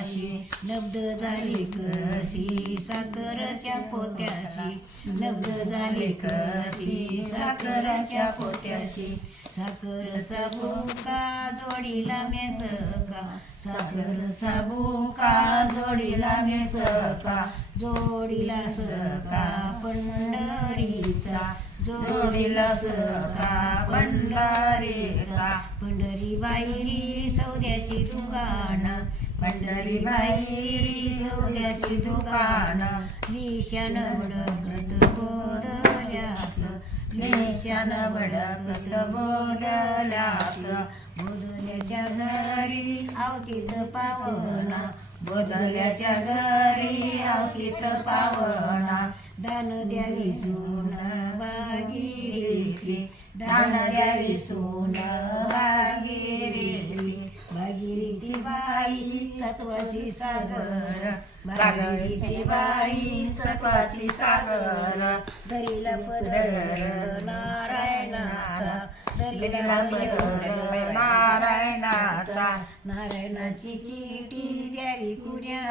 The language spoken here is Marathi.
पोत्याशी नब्द झाली कशी साखरच्या पोत्याशी नब्द झाली कशी साखरच्या पोत्याशी साखरचा भुंका जोडीला मेसका साखरचा भुंका जोडीला मेसका जोडीला सका पंढरीचा जोडीला सका पंढरीचा पंढरी बाईरी सौद्याची दुकान पंढरी बाईरी सौद्याची दुकान निशान बडकत बोधल्याच निशान बडकत बोधल्याच बोधल्याच्या घरी आवतीत पावणा बोधल्याच्या घरी आवतीत पावणा दान द्यावी सून भागीरथी दान द्यावी सून भागीरथी भागीरथी बाई सत्वाची सागर भागीरथी बाई सत्वाची सागर दरीला पदर नारायणाचा दरीला पदर नारायणाचा नारायणाची चिठी द्यावी कुण्या